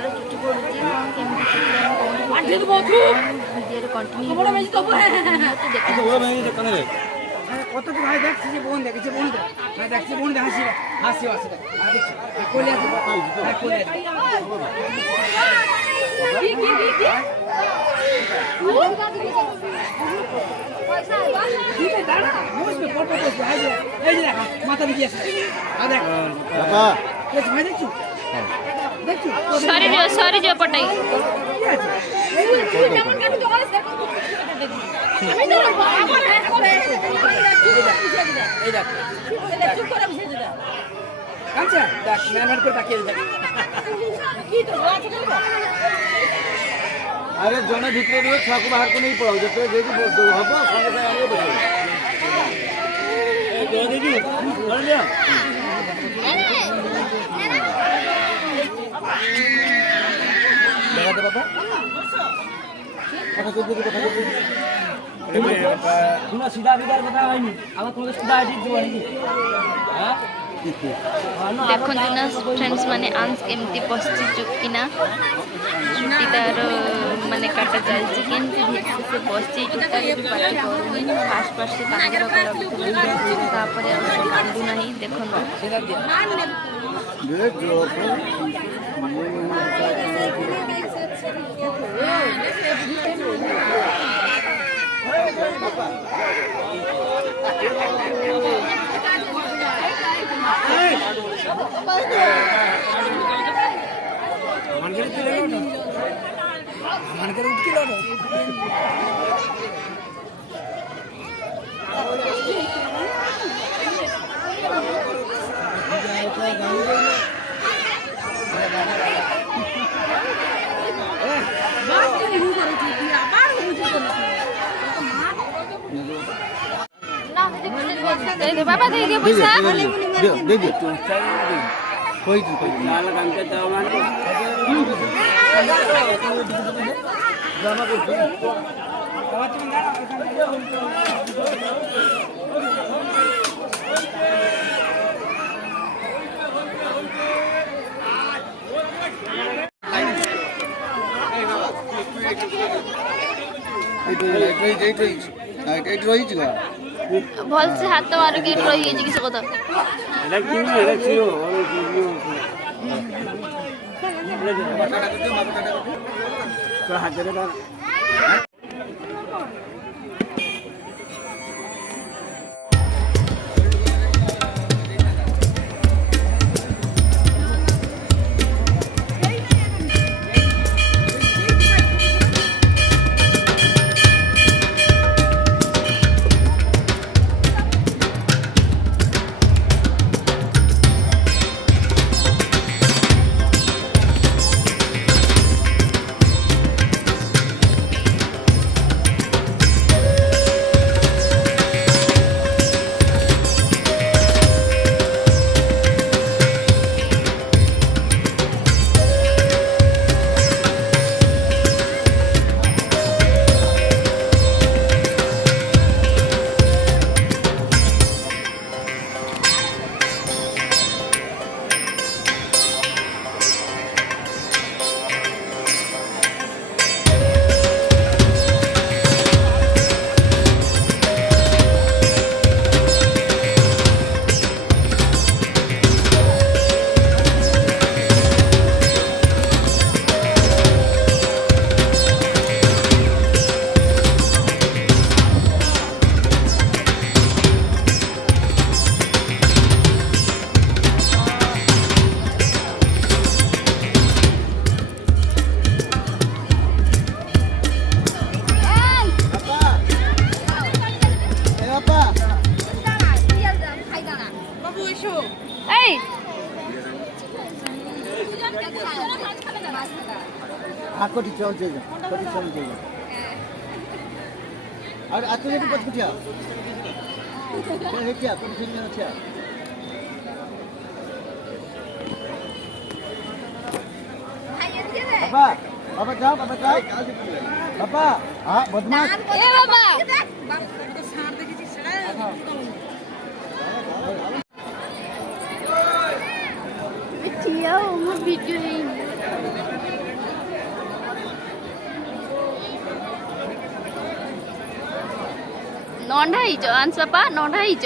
ବାବାର ଚୁଟି ପଡୁଛି କଣ କେମିତି ଚୁଟି ଭିଡ଼ିଓରେ କଣ୍ଟିନ୍ୟୁ কত তো ভাই দেখছি যে বোন দেখেছে বোন দেখ ভাই দেখছি বোন দেখ হাসি হাসি হাসি দেখ দেখছি কোলে আছে হ্যাঁ কোলে আছে মাথা দিকে আছে দেখ বাবা ভাই দেখছো দেখছো সরি যে পটাই আরে জনে ভিতরে দিয়ে ছাকু বাহার করে নেই পড়াও যেতে যেটি হব সঙ্গে সঙ্গে আনিয়ে বসে এই দেখি ধরে যা দেখাতে বাবা কথা চলতে কথা চলতে তোমরা সিধা বিদার কথা হয়নি আমার তোমাদের সিধা আসি নাকি হ্যাঁ ଦେଖନ୍ତୁ ନା ଫ୍ରେଣ୍ଡସ୍ ମାନେ ଆନ୍ସ କେମିତି ବସିଛି ଚୁପକିନା ଚୁଟି ତାର ମାନେ କାଟା ଚାଲିଛି କେମିତି ଭିତରେ ସେ ବସିଛି ଚୁଟା ବି ପାଟି କରୁନି ଫାଷ୍ଟ ଫାଷ୍ଟ ସେ କାନ୍ଦର କରାଉଥିଲା ତାପରେ ଆଉ ସେ କାନ୍ଦୁ ନାହିଁ ଦେଖନ୍ତୁ বাবা দিয়ে দিয়ে পয়সা দে দে কই কি কই লাল কাঙ্কে দাও মানে জামা করছি বাবা তুমি এইট রয়েছে গা ଭଲସେ ହାତ ମାରିକି ରହିଯାଇଛି କିଛି କଥା এটা কি না এটা ছিল তো হাজারে দাও এই কোটি চলছে কোটি চলছে আর আজ যদি পছুটিয়া হেকিয়া কোটি ফিল্ম আছে বাবা বাবা যাও বাবা হ্যাঁ বদমাশ এ বাবা ভিডিও ନଣ୍ଡା ହେଇଛ ଆଂଶ ବାପା ନଣ୍ଡା ହେଇଛ